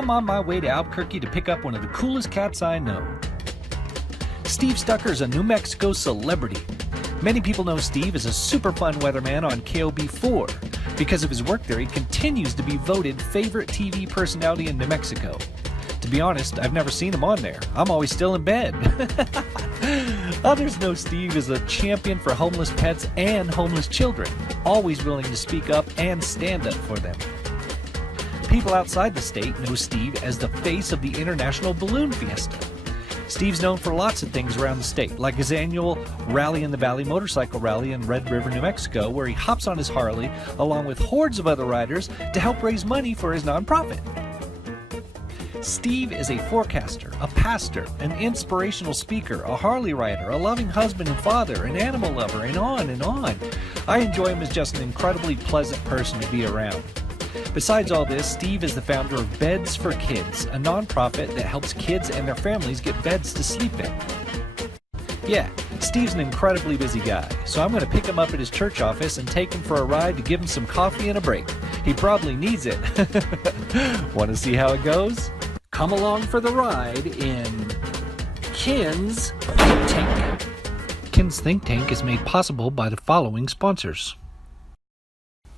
I'm on my way to Albuquerque to pick up one of the coolest cats I know. Steve Stucker is a New Mexico celebrity. Many people know Steve as a super fun weatherman on KOB4. Because of his work there, he continues to be voted favorite TV personality in New Mexico. To be honest, I've never seen him on there. I'm always still in bed. Others know Steve as a champion for homeless pets and homeless children, always willing to speak up and stand up for them. People outside the state know Steve as the face of the International Balloon Fiesta. Steve's known for lots of things around the state, like his annual Rally in the Valley motorcycle rally in Red River, New Mexico, where he hops on his Harley along with hordes of other riders to help raise money for his nonprofit. Steve is a forecaster, a pastor, an inspirational speaker, a Harley rider, a loving husband and father, an animal lover, and on and on. I enjoy him as just an incredibly pleasant person to be around. Besides all this, Steve is the founder of Beds4Kidz, a nonprofit that helps kids and their families get beds to sleep in. Yeah, Steve's an incredibly busy guy, so I'm going to pick him up at his church office and take him for a ride to give him some coffee and a break. He probably needs it. Want to see how it goes? Come along for the ride in Kin's Think Tank. Kin's Think Tank is made possible by the following sponsors.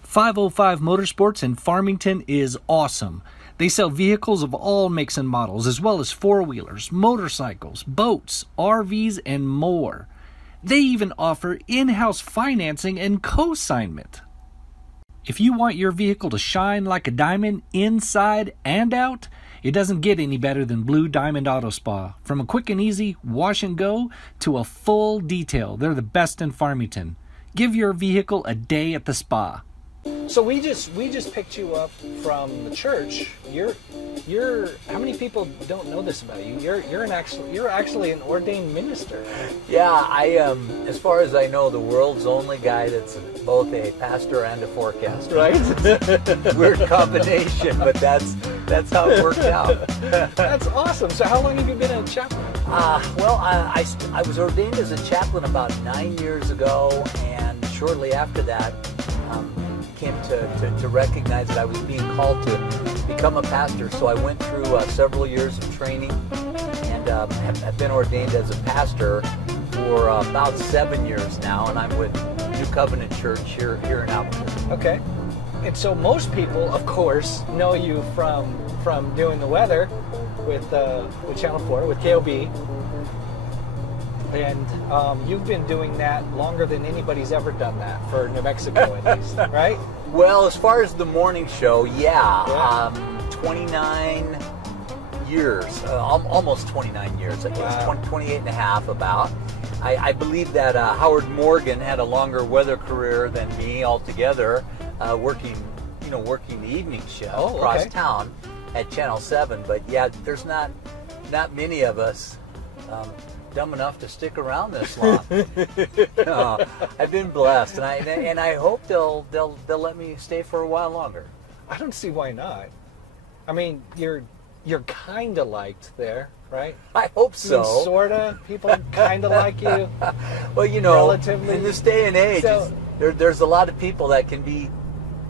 505 Motorsports in Farmington is awesome. They sell vehicles of all makes and models, as well as four-wheelers, motorcycles, boats, RVs, and more. They even offer in-house financing and co-signment. If you want your vehicle to shine like a diamond inside and out, it doesn't get any better than Blue Diamond Auto Spa. From a quick and easy wash and go to a full detail, they're the best in Farmington. Give your vehicle a day at the spa. So we just picked you up from the church. You're how many people don't know this about you? You're actually an ordained minister. Yeah, I am, as far as I know, the world's only guy that's both a pastor and a forecaster. Right? Weird combination, but that's how it worked out. That's awesome. So how long have you been a chaplain? Well, I was ordained as a chaplain about 9 years ago, and shortly after that, came to recognize that I was being called to become a pastor. So I went through several years of training, and have been ordained as a pastor for about 7 years now, and I'm with New Covenant Church here in Albuquerque. Okay. And so most people, of course, know you from doing the weather with Channel 4, with KOB. And you've been doing that longer than anybody's ever done that, for New Mexico at least, right? Well, as far as the morning show, yeah. 29 years, almost 29 years. I think it's 28 and a half about. I believe that Howard Morgan had a longer weather career than me altogether, working the evening show across town at Channel 7. But yeah, there's not many of us dumb enough to stick around this long. I've been blessed, and I hope they'll let me stay for a while longer. I don't see why not. I mean, you're kind of liked there, right? I hope so. I mean, sorta. People kind of like you. Well, relatively. In this day and age, there's a lot of people that can be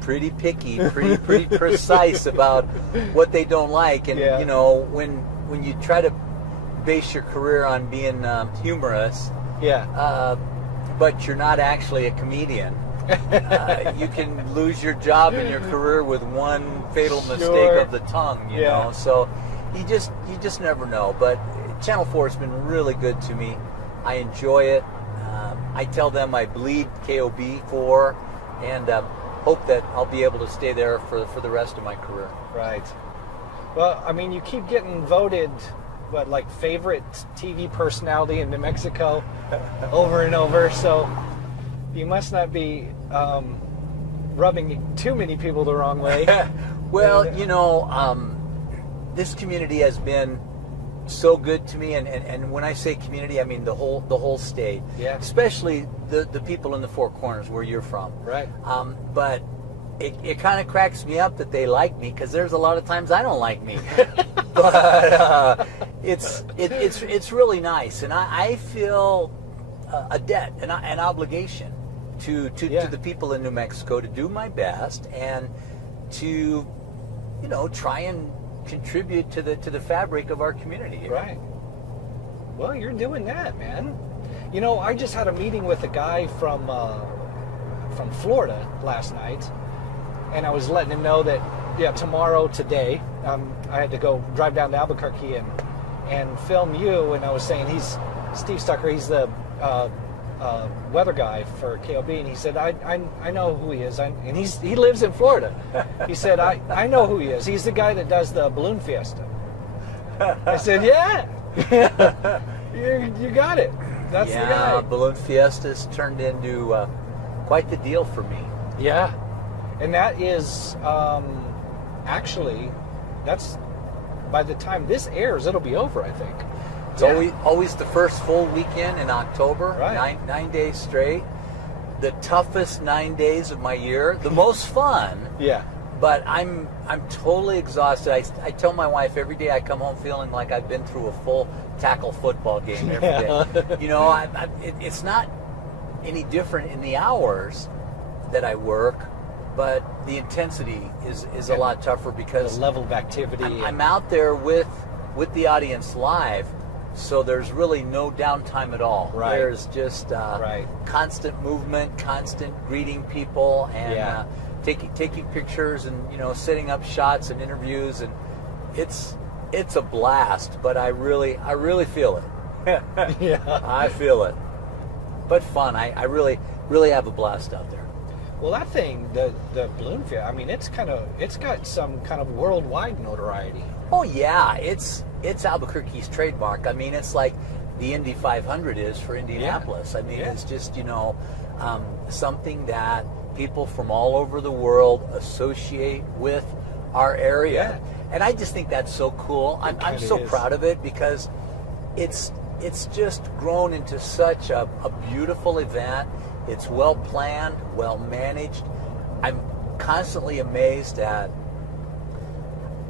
pretty picky, pretty precise about what they don't like, and when you try to base your career on being humorous, but you're not actually a comedian, you can lose your job and your career with one fatal mistake of the tongue, you know. So you just never know. But Channel 4 has been really good to me. I enjoy it. I tell them I bleed KOB4, and hope that I'll be able to stay there for the rest of my career. Right. Well, I mean, you keep getting voted like favorite TV personality in New Mexico over and over, so you must not be rubbing too many people the wrong way. Well, this community has been so good to me, and when I say community, I mean the whole state. Yeah. Especially the people in the Four Corners where you're from. Right. But it kind of cracks me up that they like me, because there's a lot of times I don't like me. But it's really nice, and I feel a debt, an obligation to the people in New Mexico to do my best and to try and contribute to the fabric of our community here. Right. Well, you're doing that, man. You know, I just had a meeting with a guy from Florida last night, and I was letting him know that, today, I had to go drive down to Albuquerque and film you, and I was saying Steve Stucker, he's the weather guy for KOB, and he said, I know who he is, and he lives in Florida. He said, I know who he is. He's the guy that does the balloon fiesta. I said, yeah. you got it. That's the guy. Balloon Fiesta's turned into quite the deal for me. Yeah. And that is, actually, that's, by the time this airs, it'll be over, I think. It's always the first full weekend in October, right. nine days straight. The toughest 9 days of my year, the most fun. Yeah. But I'm totally exhausted. I tell my wife every day I come home feeling like I've been through a full tackle football game every day. You know, it's not any different in the hours that I work, but the intensity is a lot tougher because the level of activity. I'm out there with the audience live, so there's really no downtime at all. Right. There's just constant movement, constant greeting people, and taking pictures, and setting up shots and interviews, and it's a blast. But I really feel it. Yeah, I feel it. But fun. I really have a blast out there. Well, that thing, the balloon fiesta, I mean, it's got some kind of worldwide notoriety. Oh yeah, it's Albuquerque's trademark. I mean, it's like the Indy 500 is for Indianapolis. I mean, it's just something that people from all over the world associate with our area, and I just think that's so cool. I'm so proud of it because it's just grown into such a beautiful event. It's well planned, well managed. I'm constantly amazed at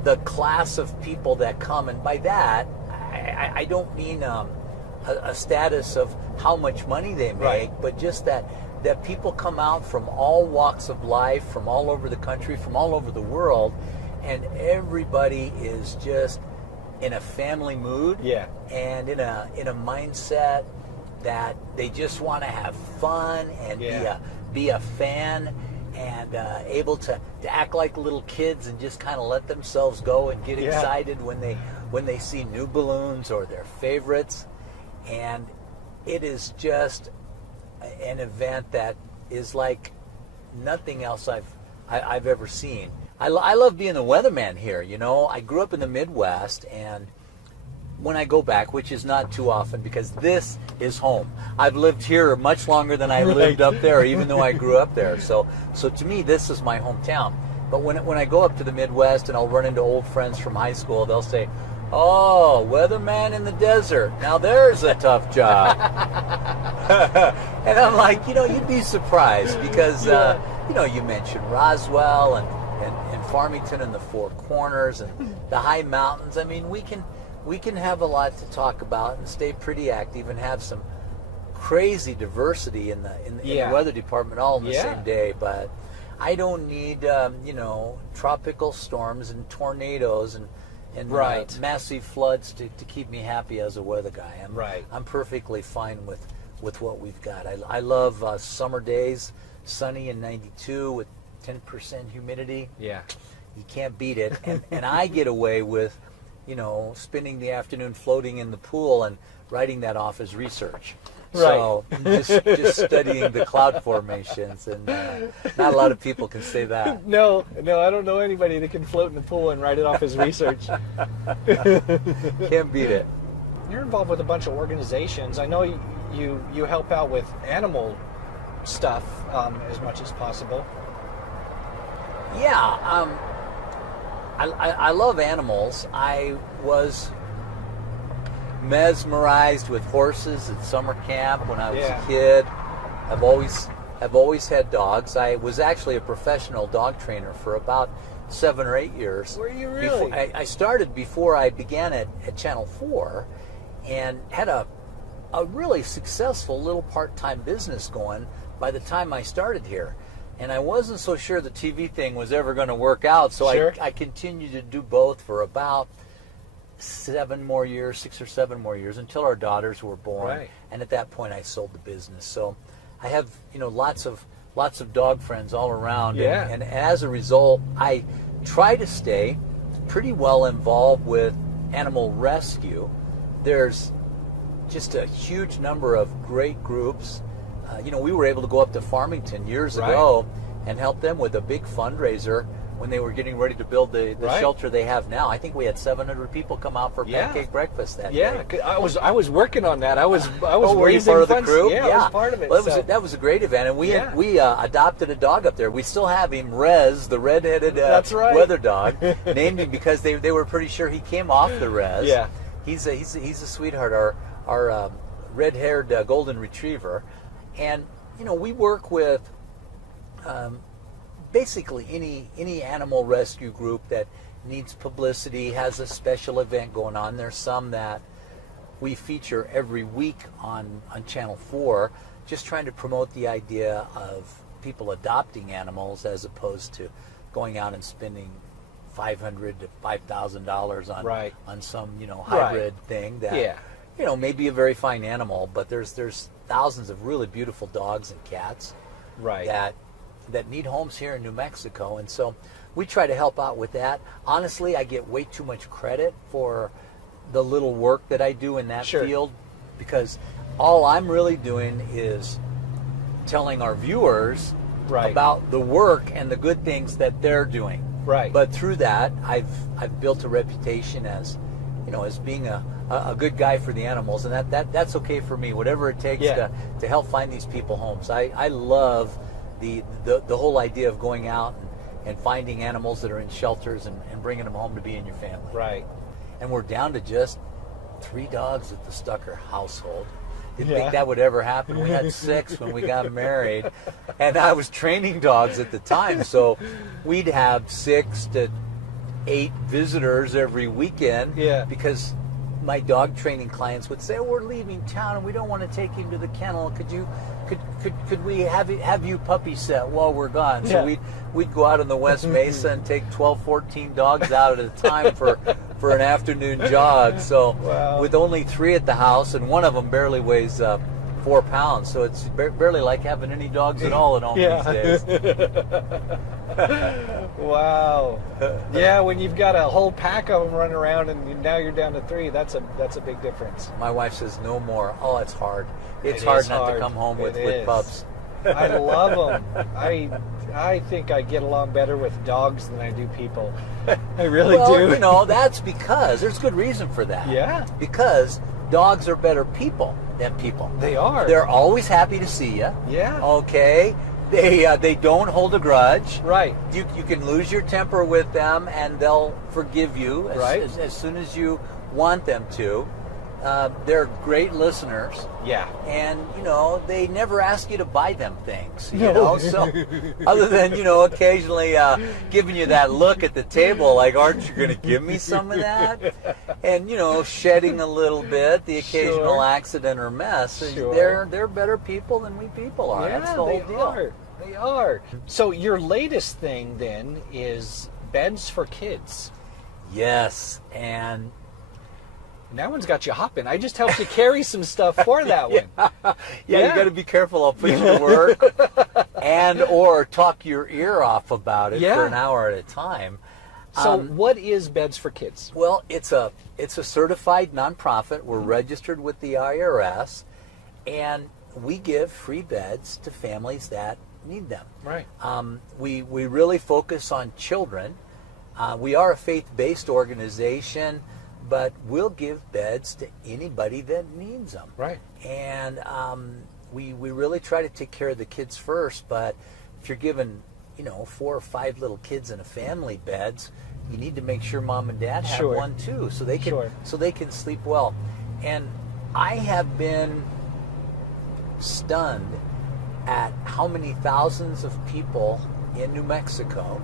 the class of people that come, and by that I don't mean a status of how much money they make, but just that people come out from all walks of life, from all over the country, from all over the world, and everybody is just in a family mood, and in a mindset that they just want to have fun and be a fan, and able to act like little kids and just kind of let themselves go and get excited when they see new balloons or their favorites. And it is just an event that is like nothing else I've ever seen. I love being the weatherman here. I grew up in the Midwest, and when I go back, which is not too often because this is home. I've lived here much longer than I lived up there, even though I grew up there. So to me, this is my hometown. But when I go up to the Midwest and I'll run into old friends from high school, they'll say, "Oh, weatherman in the desert. Now there's a tough job." And I'm like, you'd be surprised because, you mentioned Roswell and Farmington and the Four Corners and the high mountains. I mean, we can have a lot to talk about and stay pretty active and have some crazy diversity in the weather department all in the same day. But I don't need tropical storms and tornadoes and massive floods to keep me happy as a weather guy. I'm perfectly fine with what we've got. I love summer days, sunny and 92 with 10% humidity. Yeah, you can't beat it. And I get away with spending the afternoon floating in the pool and writing that off as research. So just studying the cloud formations, and not a lot of people can say that. No, I don't know anybody that can float in the pool and write it off as research. Can't beat it. You're involved with a bunch of organizations. I know you help out with animal stuff as much as possible. Yeah, I love animals. I was mesmerized with horses at summer camp when I was a kid. I've always had dogs. I was actually a professional dog trainer for about 7 or 8 years. Were you really? I started before I began at Channel 4, and had a really successful little part-time business going by the time I started here. and I wasn't so sure the TV thing was ever going to work out. So Sure. I continued to do both for about 7 more years, 6 or 7 more years, until our daughters were born. Right. And at that point, I sold the business. So I have, lots of dog friends all around. Yeah. And as a result, I try to stay pretty well involved with animal rescue. There's just a huge number of great groups. We were able to go up to Farmington years Right. ago and help them with a big fundraiser when they were getting ready to build the Right. shelter they have now. I think we had 700 people come out for Yeah. pancake breakfast that Yeah, day. 'cause I was working on that. I was Were you raising part of the funds. crew? Yeah, I was part of it. Well, so- that was a great event, and we Yeah. we adopted a dog up there. We still have him, Rez, the red-headed That's right. weather dog. Named him because they were pretty sure he came off the Rez. Yeah. He's a sweetheart, our red-haired golden retriever, and we work with basically any animal rescue group that needs publicity, has a special event going on. There's some that we feature every week on Channel 4, just trying to promote the idea of people adopting animals as opposed to going out and spending $500 to $5,000 on Right. on some hybrid thing that Yeah. may be a very fine animal, but there's thousands of really beautiful dogs and cats Right. that need homes here in New Mexico, and so we try to help out with that. Honestly, I get way too much credit for the little work that I do in that Sure. field, because all I'm really doing is telling our viewers Right. about the work and the good things that they're doing. Right. But through that, I've built a reputation as as being a good guy for the animals, and that's okay for me. Whatever it takes Yeah. to help find these people homes. I love the whole idea of going out and finding animals that are in shelters and bringing them home to be in your family. Right. And we're down to just 3 dogs at the Stucker household. Didn't Yeah. think that would ever happen. We had 6 when we got married, and I was training dogs at the time, so we'd have 6 to 8 visitors every weekend. Yeah. Because my dog training clients would say, "Oh, we're leaving town and we don't want to take him to the kennel. Could we have you puppy set while we're gone?" So Yeah. we'd go out on the West Mesa and take 12, 14 dogs out at a time for an afternoon jog. So Wow. with only 3 at the house, and one of them barely weighs 4 pounds, so it's barely like having any dogs at all at home Yeah. these days. Wow. Yeah, when you've got a whole pack of them running around and now you're down to 3, that's a big difference. My wife says no more. Oh, it's hard. It's It hard is not hard. to come home with It is. pups. I love them. I think I get along better with dogs than I do people. I really Well, do. that's because there's good reason for that. Yeah. Because dogs are better people than people. They are. They're always happy to see you. Yeah. Okay. They don't hold a grudge. Right. You can lose your temper with them and they'll forgive you Right. as soon as you want them to. They're great listeners. Yeah. And they never ask you to buy them things. No. So other than occasionally giving you that look at the table, like, aren't you going to give me some of that? And shedding a little bit, the occasional Sure. accident or mess. Sure. They're better people than we people are. Yeah, That's the whole they deal. are. They are. So your latest thing then is Beds4Kidz. Yes, and That one's got you hopping. I just helped you carry some stuff for that one. yeah, you got to be careful. I'll put you to work, or talk your ear off about it Yeah. for an hour at a time. So what is Beds4Kidz? Well, it's a certified nonprofit. We're registered with the IRS, and we give free beds to families that need them. Right. We really focus on children. We are a faith-based organization, but we'll give beds to anybody that needs them. Right. And we really try to take care of the kids first, but if you're giving 4 or 5 little kids in a family beds, you need to make sure mom and dad have Sure. one too, so they can Sure. sleep well. And I have been stunned at how many thousands of people in New Mexico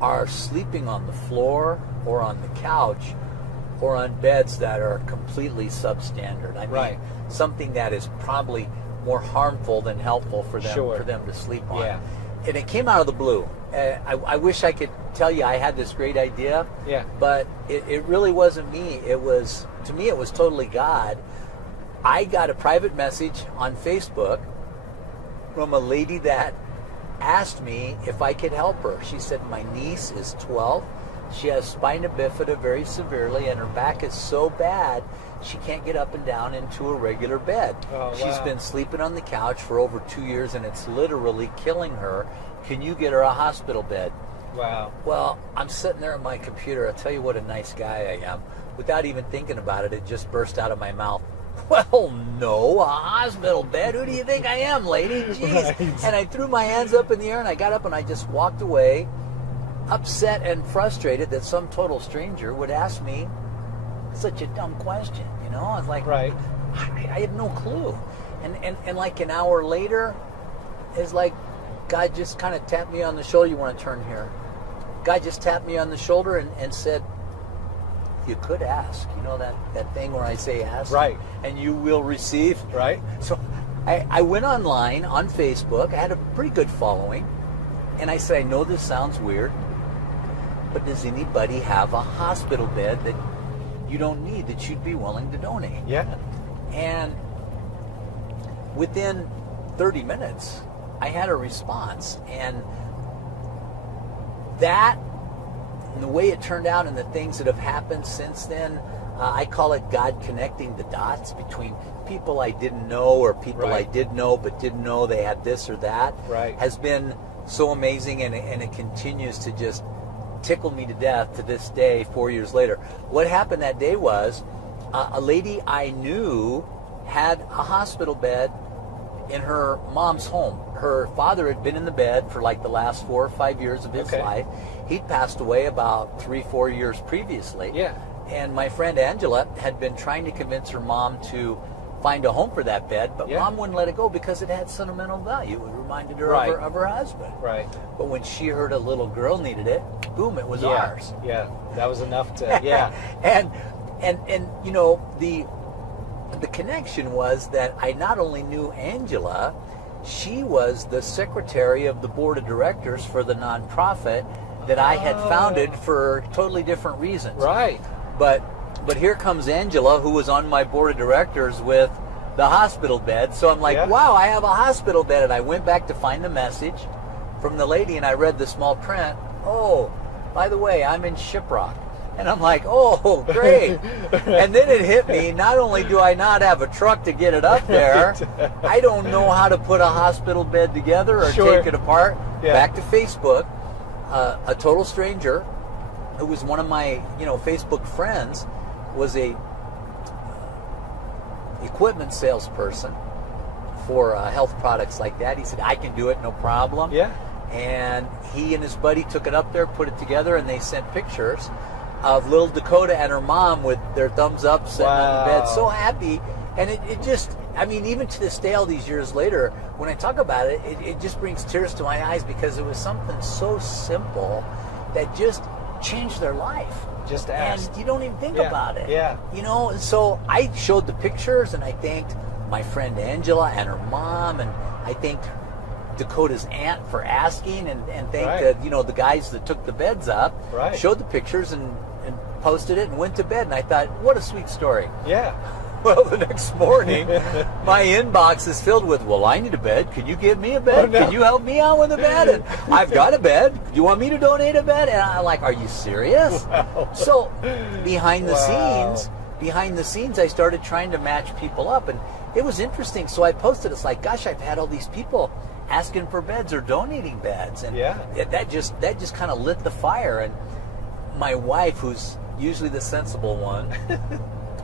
are sleeping on the floor or on the couch or on beds that are completely substandard. I mean, Right. something that is probably more harmful than helpful for them Sure. to sleep on. Yeah. it came out of the blue. I wish I could tell you I had this great idea. Yeah. But it really wasn't me. To me, it was totally God. I got a private message on Facebook from a lady that asked me if I could help her. She said, my niece is 12. She has spina bifida very severely, and her back is so bad she can't get up and down into a regular bed. Oh, wow. She's been sleeping on the couch for over 2 years, and it's literally killing her. Can you get her a hospital bed? Wow. Well, I'm sitting there at my computer. I'll tell you what a nice guy I am. Without even thinking about it, it just burst out of my mouth. Well, no, a hospital bed? Who do you think I am, lady? Jeez. Right. And I threw my hands up in the air, and I got up and I just walked away, upset and frustrated that some total stranger would ask me such a dumb question. You know, I was like, right. I had no clue. And like an hour later, it's like God just kind of tapped me on the shoulder. You want to turn here? God just tapped me on the shoulder and said, you could ask. You know that thing where I say ask? Right. And you will receive? Right. So I went online on Facebook. I had a pretty good following. And I said, I know this sounds weird, but does anybody have a hospital bed that you don't need that you'd be willing to donate? Yeah. And within 30 minutes, I had a response. And that, and the way it turned out and the things that have happened since then, I call it God connecting the dots between people I didn't know or people Right. I did know but didn't know they had this or that, Right. has been so amazing, and it continues to just tickle me to death to this day, 4 years later. What happened that day was a lady I knew had a hospital bed in her mom's home. Her father had been in the bed for like the last 4 or 5 years of his Okay. life. He'd passed away about 3-4 years previously. Yeah. And my friend Angela had been trying to convince her mom to find a home for that bed, but Yeah. mom wouldn't let it go because it had sentimental value. It reminded her Right. of her husband. Right. But when she heard a little girl needed it, boom, it was Yeah. ours. Yeah. That was enough to. Yeah. and you know, the connection was that I not only knew Angela, she was the secretary of the board of directors for the nonprofit that I had founded for totally different reasons. Right. But here comes Angela, who was on my board of directors with the hospital bed. So I'm like, Yeah. wow, I have a hospital bed. And I went back to find the message from the lady, and I read the small print. Oh, by the way, I'm in Shiprock. And I'm like, oh, great. And then it hit me, not only do I not have a truck to get it up there, I don't know how to put a hospital bed together or Sure. take it apart. Yeah. Back to Facebook, a total stranger who was one of my, Facebook friends, was a equipment salesperson for health products like that. He said, I can do it, no problem. Yeah. And he and his buddy took it up there, put it together, and they sent pictures of little Dakota and her mom with their thumbs up sitting on the bed, Wow. so happy. And it just, I mean, even to this day, all these years later, when I talk about it, it just brings tears to my eyes because it was something so simple that just changed their life. Just ask. And you don't even think Yeah, about it. yeah. So I showed the pictures, and I thanked my friend Angela and her mom, and I thanked Dakota's aunt for asking, and thanked Right. the guys that took the beds up. Right. Showed the pictures and posted it and went to bed, and I thought, what a sweet story. Yeah. Well, the next morning, my inbox is filled with, well, I need a bed. Can you give me a bed? Oh, no. Can you help me out with a bed? And I've got a bed. Do you want me to donate a bed? And I'm like, are you serious? Wow. So behind the Wow. scenes, I started trying to match people up. And it was interesting. So I posted, it's like, gosh, I've had all these people asking for beds or donating beds. And Yeah. that just kind of lit the fire. And my wife, who's usually the sensible one,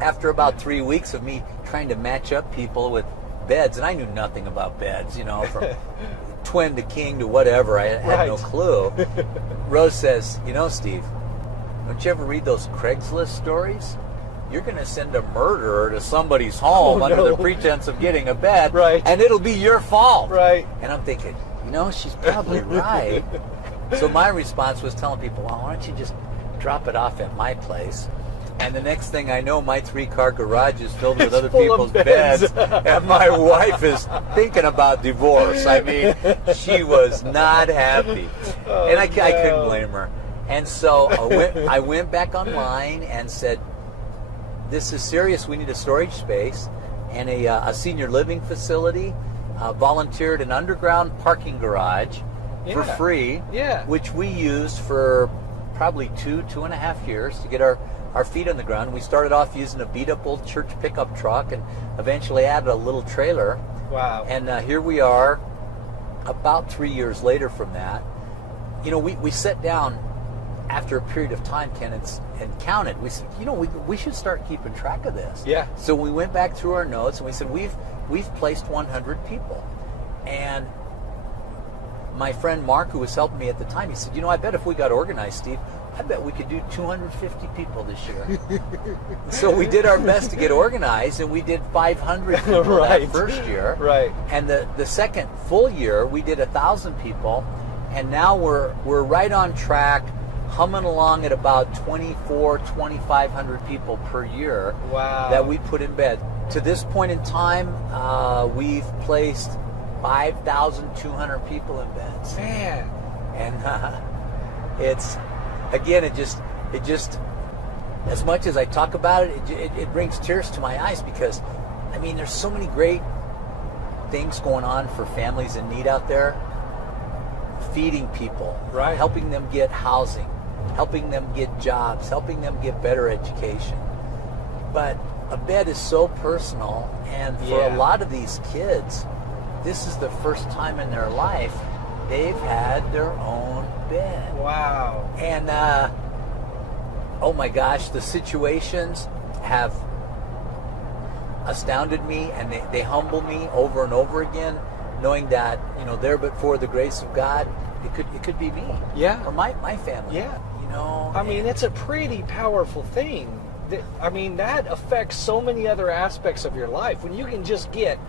after about 3 weeks of me trying to match up people with beds, and I knew nothing about beds, from twin to king to whatever, I had no Right. clue. Rose says, Steve, don't you ever read those Craigslist stories? You're going to send a murderer to somebody's home under the pretense of getting a bed, Right. and it'll be your fault. Right. And I'm thinking, she's probably right. So my response was telling people, well, why don't you just drop it off at my place? And the next thing I know, my 3-car garage is filled with It's other full people's of beds. and my wife is thinking about divorce. I mean, she was not happy. And I couldn't blame her. And so I went back online and said, this is serious. We need a storage space and a senior living facility. Volunteered an underground parking garage for free, which we used for probably 2.5 years to get our feet on the ground. We started off using a beat-up old church pickup truck and eventually added a little trailer. Wow. And here we are about 3 years later from that. You know, we sat down after a period of time, Ken, and counted. We said, you know, we should start keeping track of this. Yeah. So we went back through our notes and we said, we've placed 100 people. And my friend Mark, who was helping me at the time, he said, you know, I bet if we got organized, Steve, I bet we could do 250 people this year. So we did our best to get organized, and we did 500 people that first year. Right. And the second full year, we did 1,000 people, and now we're right on track, humming along at about 2,500 people per year. Wow. That we put in bed. To this point in time, we've placed 5,200 people in beds. Man. And it's, again, it just, as much as I talk about it, it brings tears to my eyes because, I mean, there's so many great things going on for families in need out there. Feeding people, right? Helping them get housing, helping them get jobs, helping them get better education. But a bed is so personal, and for a lot of these kids, this is the first time in their life they've had their own bed. Wow. And oh my gosh, the situations have astounded me, and they humble me over and over again, knowing that, you know, there but for the grace of God, it could be me. Yeah. Or my family. Yeah. You know. I mean, it's a pretty powerful thing. I mean, that affects so many other aspects of your life when you can just get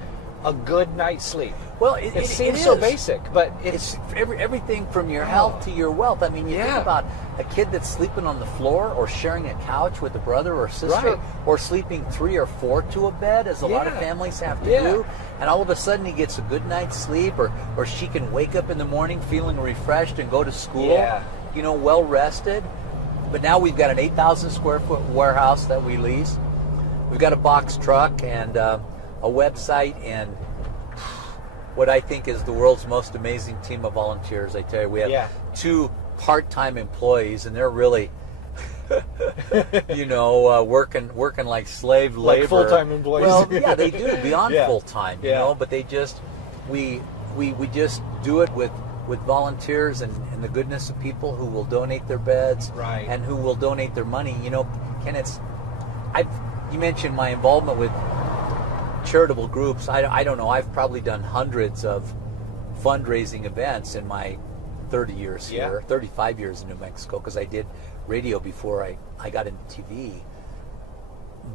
a good night's sleep. Well, it seems so basic, but it's everything from your health to your wealth. I mean, you think about a kid that's sleeping on the floor or sharing a couch with a brother or sister, or sleeping 3 or 4 to a bed, as a lot of families have to do, and all of a sudden he gets a good night's sleep, or she can wake up in the morning feeling refreshed and go to school, you know, well rested. But now we've got an 8,000 square foot warehouse that we lease. We've got a box truck and a website and what I think is the world's most amazing team of volunteers. I tell you, we have 2 part-time employees, and they're really, you know, working like slave labor. Like full-time employees. Well, yeah, they do, beyond full-time, you know, but they just, we just do it with volunteers and the goodness of people who will donate their beds and who will donate their money. You know, Ken, you mentioned my involvement with charitable groups. I don't know, I've probably done hundreds of fundraising events in my 30 years here, 35 years in New Mexico, because I did radio before I got into TV.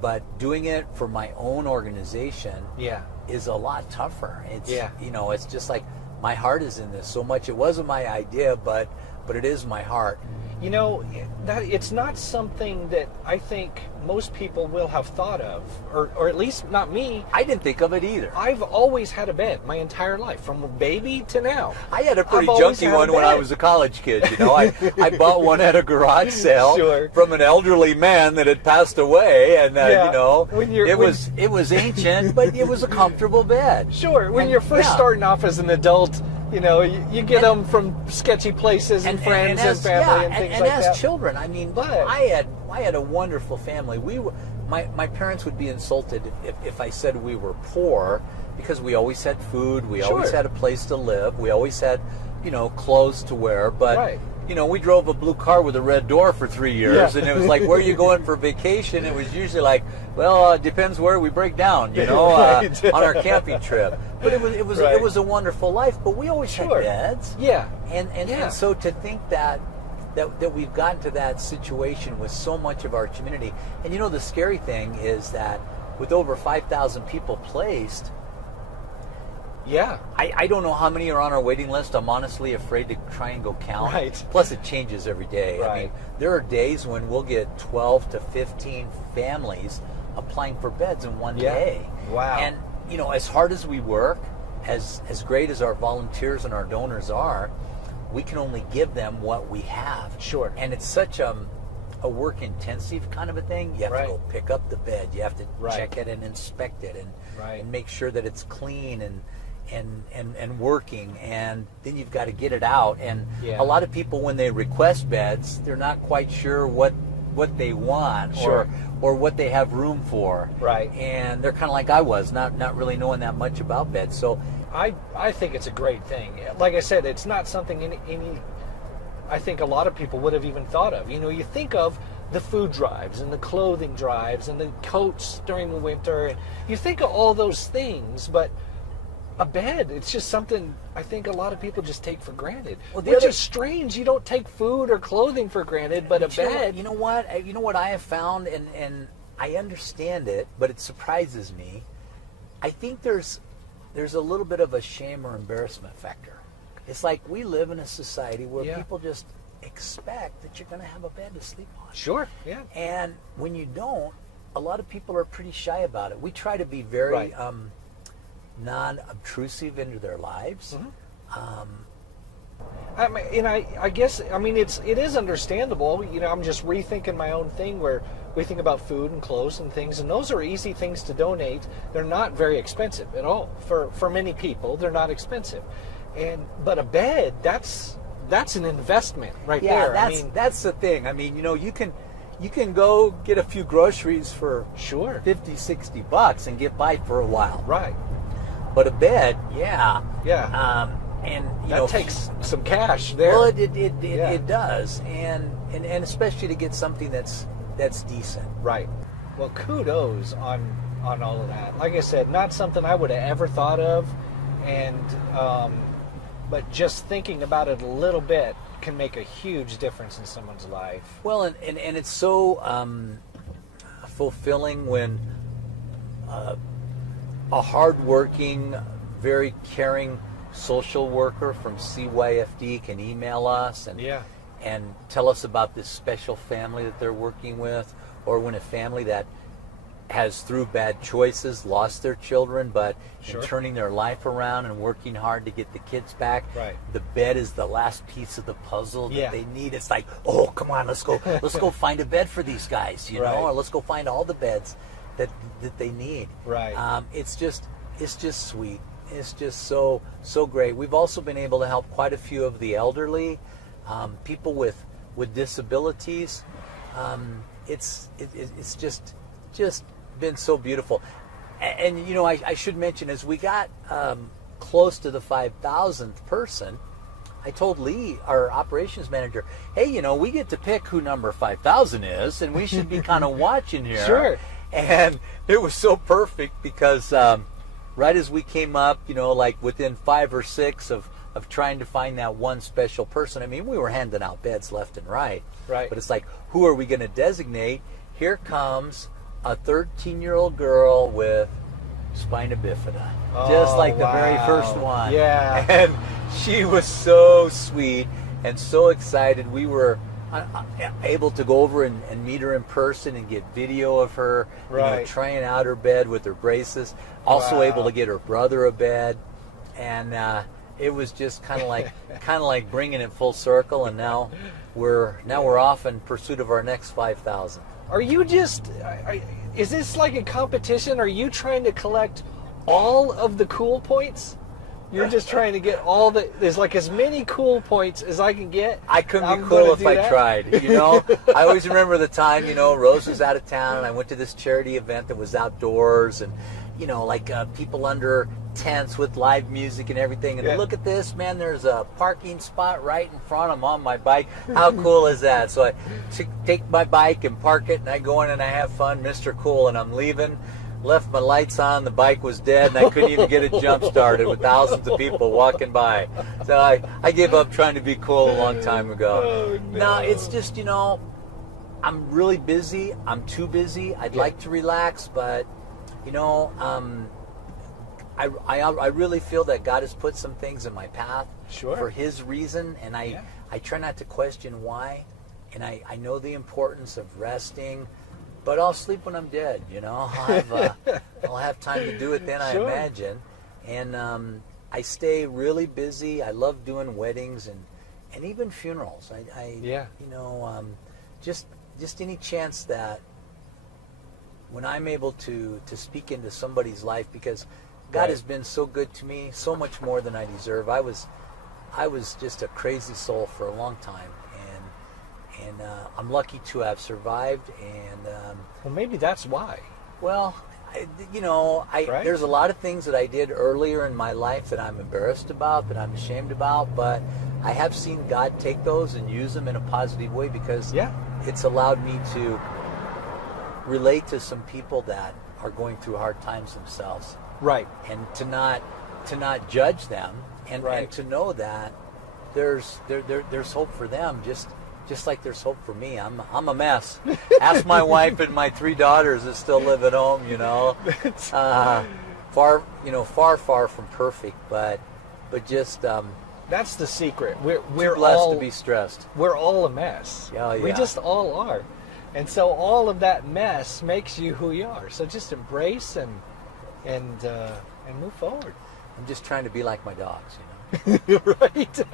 But doing it for my own organization is a lot tougher. It's, you know, it's just like my heart is in this so much. It wasn't my idea, but it is my heart. You know, that it's not something that I think most people will have thought of, or at least not me. I didn't think of it either. I've always had a bed my entire life, from a baby to now. I had a pretty junky one when I was a college kid. You know, I bought one at a garage sale from an elderly man that had passed away, and you know, it was ancient, but it was a comfortable bed. Sure, when you're first starting off as an adult. You know, you get them from sketchy places and friends and family and things like that. And as children, I mean, I had a wonderful family. My parents would be insulted if I said we were poor, because we always had food, we always had a place to live, we always had, you know, clothes to wear. But you know, we drove a blue car with a red door for 3 years, and it was like, where are you going for vacation? It was usually like, well, it depends where we break down, you know, on our camping trip. But it was a wonderful life. But we always had beds. And so to think that we've gotten to that situation with so much of our community, and you know, the scary thing is that with over 5,000 people placed, Yeah. I don't know how many are on our waiting list. I'm honestly afraid to try and go count. Right. Plus, it changes every day. Right. I mean, there are days when we'll get 12 to 15 families applying for beds in one day. Wow. And, you know, as hard as we work, as great as our volunteers and our donors are, we can only give them what we have. Sure. And it's such a work-intensive kind of a thing. You have to go pick up the bed. You have to check it and inspect it and make sure that it's clean and working. And then you've got to get it out. And a lot of people, when they request beds, they're not quite sure what they want or what they have room for. Right. And they're kind of like I was, not really knowing that much about beds. So I think it's a great thing. Like I said, it's not something I think a lot of people would have even thought of. You know, you think of the food drives and the clothing drives and the coats during the winter, and you think of all those things, but a bed, it's just something I think a lot of people just take for granted. Well, which is strange. You don't take food or clothing for granted, but a bed. You know what I have found, and I understand it, but it surprises me. I think there's a little bit of a shame or embarrassment factor. It's like we live in a society where people just expect that you're going to have a bed to sleep on. Sure, yeah. And when you don't, a lot of people are pretty shy about it. We try to be very non-obtrusive into their lives. I guess it is understandable. You know, I'm just rethinking my own thing where we think about food and clothes and things, and those are easy things to donate. They're not very expensive at all. For many people, they're not expensive. But a bed, that's an investment right there. That's the thing. I mean, you know, you can go get a few groceries for $50, $60 and get by for a while. Right. But a bed, and that takes some cash there. Well, it does, and especially to get something that's decent. Right. Well, kudos on all of that. Like I said, not something I would have ever thought of, and but just thinking about it a little bit can make a huge difference in someone's life. Well, and it's so fulfilling when a hardworking, very caring social worker from CYFD can email us and tell us about this special family that they're working with, or when a family that has, through bad choices, lost their children, but in turning their life around and working hard to get the kids back, the bed is the last piece of the puzzle that they need. It's like, oh, come on, let's go find a bed for these guys, you know, or let's go find all the beds that they need. Right. It's just sweet. It's just so great. We've also been able to help quite a few of the elderly, people with disabilities. It's just been so beautiful. And you know, I should mention, as we got close to the 5,000th person, I told Lee, our operations manager, hey, you know, we get to pick who number 5,000 is, and we should be kind of watching here. Sure. And it was so perfect because right as we came up, you know, like within 5 or 6 of trying to find that one special person, I mean, we were handing out beds left and right. Right. But it's like, who are we going to designate? Here comes a 13-year-old girl with spina bifida, just like the very first one. Yeah. And she was so sweet and so excited. We were able to go over and meet her in person and get video of her, you know, trying out her bed with her braces. Also able to get her brother a bed, and it was just kind of like bringing it full circle. And now we're off in pursuit of our next 5,000. Are you just? Is this like a competition? Are you trying to collect all of the cool points? You're just trying to get all the. There's like as many cool points as I can get. I couldn't be cool if I tried. You know, I always remember the time. You know, Rose was out of town, and I went to this charity event that was outdoors, and you know, like people under tents with live music and everything. And look at this, man, there's a parking spot right in front. I'm on my bike. How cool is that? So I take my bike and park it, and I go in and I have fun, Mr. Cool, and I'm leaving. Left my lights on, the bike was dead, and I couldn't even get it jump started with thousands of people walking by. So I gave up trying to be cool a long time ago. Oh, no. No, it's just, you know, I'm really busy. I'm too busy. I'd like to relax, but, you know, I really feel that God has put some things in my path Sure. for His reason, and I try not to question why, and I know the importance of resting, but I'll sleep when I'm dead. I'll have time to do it then. Sure. I imagine, and I stay really busy. I love doing weddings and even funerals. Just any chance that when I'm able to speak into somebody's life, because God has been so good to me, so much more than I deserve. I was just a crazy soul for a long time, and I'm lucky to have survived. And well, maybe that's why. well, there's a lot of things that I did earlier in my life that I'm embarrassed about, that I'm ashamed about, but I have seen God take those and use them in a positive way, because it's allowed me to relate to some people that are going through hard times themselves. Right. And to not judge them, and to know that there's hope for them, just like there's hope for me. I'm a mess. Ask my wife and my 3 daughters that still live at home. Far from perfect, but just that's the secret. We're too blessed all to be stressed. We're all a mess. We just all are, and so all of that mess makes you who you are. So just embrace and move forward. I'm just trying to be like my dogs, Right.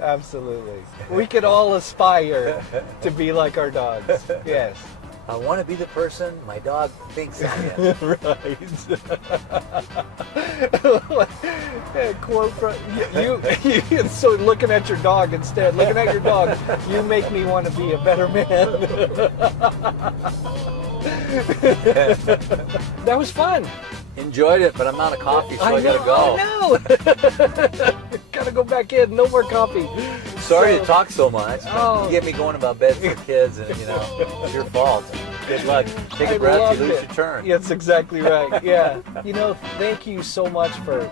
Absolutely. We could all aspire to be like our dogs. Yes. I want to be the person my dog thinks I am. Right. Quote from you. So looking at your dog instead. Looking at your dog, you make me want to be a better man. That was fun. Enjoyed it, but I'm out of coffee, so I gotta go. I know. Gotta go back in. No more coffee. Sorry to talk so much. Oh. You get me going about Beds4Kidz, and it's your fault. Good luck. Take a breath, you lose your turn. That's exactly right. Yeah. Thank you so much for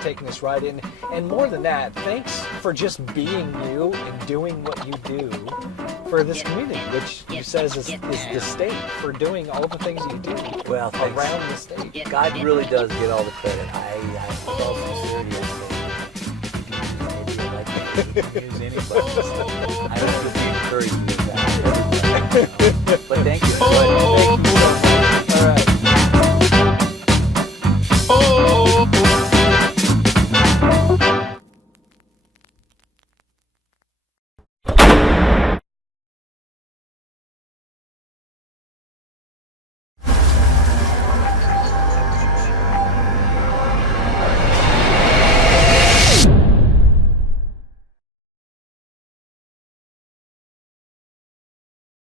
taking us right in. And more than that, thanks for just being you and doing what you do for this community, which you says is the state, for doing all the things you do around the state. God really does get all the credit. With all sincerity, I say, use anybody. I don't want to be encouraged with that. But thank you.